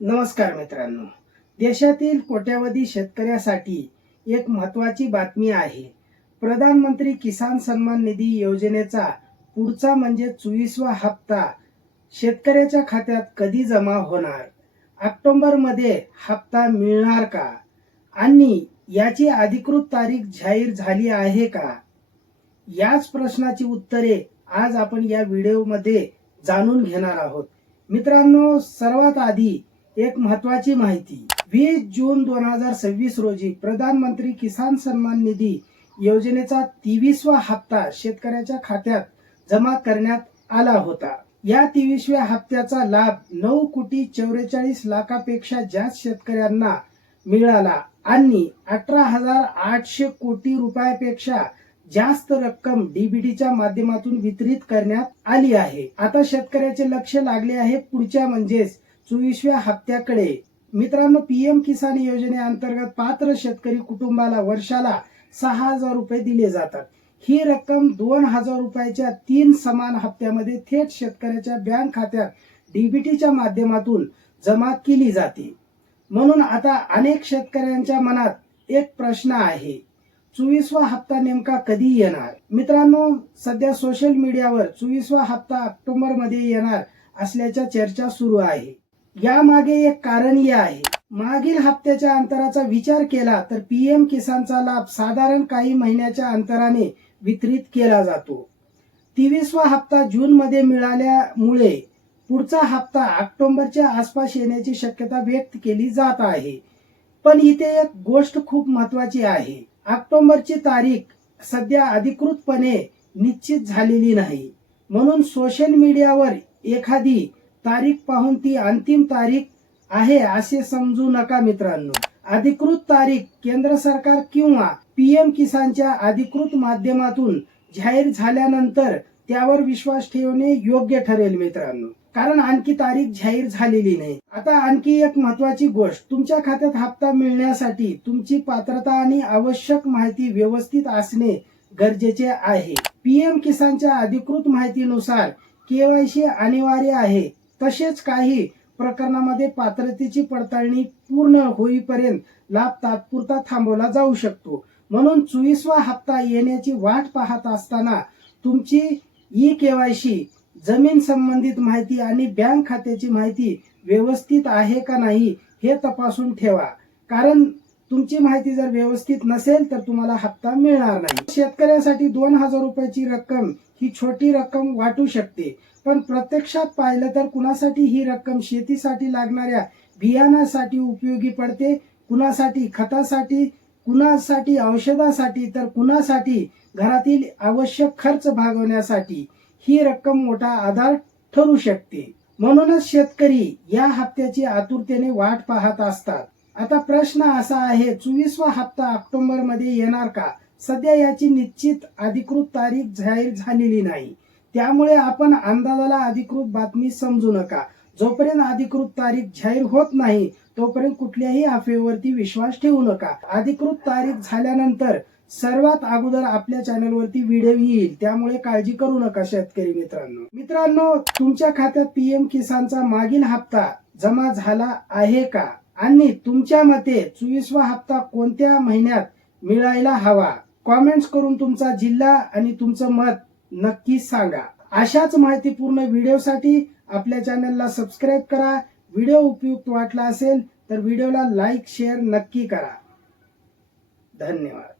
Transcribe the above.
नमस्कार मित्रांनो, देशातील कोट्यावधी शेतकऱ्यासाठी एक महत्त्वाची बातमी आहे. प्रधानमंत्री किसान सन्मान निधी योजनेचा पुढचा म्हणजे 24वा हप्ता शेतकऱ्याच्या खात्यात कधी जमा होणार? ऑक्टोबरमध्ये हप्ता मिळणार का? आणि याची अधिकृत तारीख जाहीर झाली आहे का? याच प्रश्नाची उत्तरे आज आपण या व्हिडिओमध्ये जाणून घेणार आहोत. मित्रांनो, सर्वात आधी एक महत्त्वाची माहिती. 20 जून 2026 रोजी प्रधानमंत्री किसान सन्मान निधी योजनेचा 23वा हप्ता शेतकऱ्याच्या खात्यात जमा करण्यात आला होता. या 23व्या हप्त्याचा लाभ 9,44,00,000पेक्षा जास्त शेतकऱ्यांना मिळाला आणि 18,800 कोटी रुपयापेक्षा जास्त रक्कम डीबीटीच्या माध्यमातून वितरित करण्यात आली आहे. आता शेतकऱ्याचे लक्ष लागले आहे पुढच्या म्हणजेच 24व्या हप्त्याकडे. मित्रांनो, पीएम किसान योजनेअंतर्गत पात्र शेतकरी कुटुंबाला वर्षाला 6,000 रुपये दिले जातात. ही रक्कम 2,000 रुपयाच्या 3 समान हप्त्यामध्ये थेट शेतकऱ्याच्या बँक खात्यात डीबीटीच्या माध्यमातून जमा केली जाते. म्हणून आता अनेक शेतकऱ्यांच्या मनात एक प्रश्न आहे, 24वा हप्ता नेमका कधी येणार? मित्रांनो, सध्या सोशल मीडियावर 24वा हप्ता ऑक्टोबरमध्ये येणार असल्याच्या चर्चा सुरू आहे. यामागे एक कारणही आहे. मागील हप्त्याच्या अंतराचा विचार केला तर पीएम किसानचा लाभ साधारण काही महिन्याच्या अंतराने वितरित केला जातो. 23वा हप्ता जून मध्ये मिळाल्यामुळे पुढचा हप्ता ऑक्टोबरच्या आसपास येण्याची शक्यता व्यक्त केली जात आहे. पण इथे एक गोष्ट खूप महत्वाची आहे. ऑक्टोबरची तारीख सध्या अधिकृतपणे निश्चित झालेली नाही. म्हणून सोशल मीडियावर एखादी तारीख पाहून ती अंतिम तारीख आहे असे समजू नका मित्रांनो. अधिकृत तारीख केंद्र सरकार किंवा पीएम किसानच्या अधिकृत माध्यमातून जाहीर झाल्यानंतर त्यावर विश्वास ठेवणे योग्य ठरेल मित्रांनो, कारण आणखी तारीख जाहीर झालेली नाही. आता आणखी एक महत्वाची गोष्ट, तुमच्या खात्यात हप्ता मिळण्यासाठी तुमची पात्रता आणि आवश्यक माहिती व्यवस्थित असणे गरजेचे आहे. पीएम किसानच्या अधिकृत माहितीनुसार केवायसी अनिवार्य आहे. तसेच काही प्रकरणामध्ये पात्रतेची पडताळणी पूर्ण होईपर्यंत लाभ तात्पुरता थांबवला जाऊ शकतो. म्हणून 24वा हप्ता येण्याची वाट पाहत असताना तुमची केवायसी, जमीन संबंधित माहिती आणि बँक खात्याची माहिती व्यवस्थित आहे का नाही हे तपासून ठेवा. कारण तुमची माहिती जर व्यवस्थित नसेल तर तुम्हाला हप्ता मिळणार नाही. शेतकऱ्यासाठी 2,000 रुपयाची रक्कम ही छोटी रक्कम वाटू शकते, पण प्रत्यक्षात पाहिलं तर कुणासाठी ही रक्कम शेतीसाठी लागणाऱ्या बियाणासाठी उपयोगी पडते, कुणासाठी खतासाठी, कुणासाठी औषधासाठी, तर कुणासाठी घरातील आवश्यक खर्च भागवण्यासाठी ही रक्कम मोठा आधार ठरू शकते. म्हणूनच शेतकरी या हप्त्याची आतुरतेने वाट पाहत असतात. आता प्रश्न असा आहे, 24वा हप्ता ऑक्टोबर मध्ये येणार का? सध्या याची निश्चित अधिकृत तारीख जाहीर झालेली नाही. त्यामुळे आपण अंदाजाला अधिकृत बातमी समजू नका. जोपर्यंत अधिकृत तारीख जाहीर होत नाही तोपर्यंत कुठल्याही अफवेवरती विश्वास ठेवू नका. अधिकृत तारीख झाल्यानंतर सर्वात अगोदर आपल्या चॅनलवरती व्हिडिओ येईल, त्यामुळे काळजी करू नका शेतकरी मित्रांनो. तुमच्या खात्यात पीएम किसानचा मागील हप्ता जमा झाला आहे का? आणि तुमच्या मते 24वा हप्ता कोणत्या महिन्यात मिळायला हवा? कॉमेंट्स करून तुमचा जिल्हा आणि तुमचं मत नक्की सांगा. अशाच माहितीपूर्ण व्हिडिओसाठी आपल्या चॅनलला सबस्क्राईब करा. व्हिडिओ उपयुक्त वाटला असेल तर व्हिडिओला लाईक शेअर नक्की करा. धन्यवाद.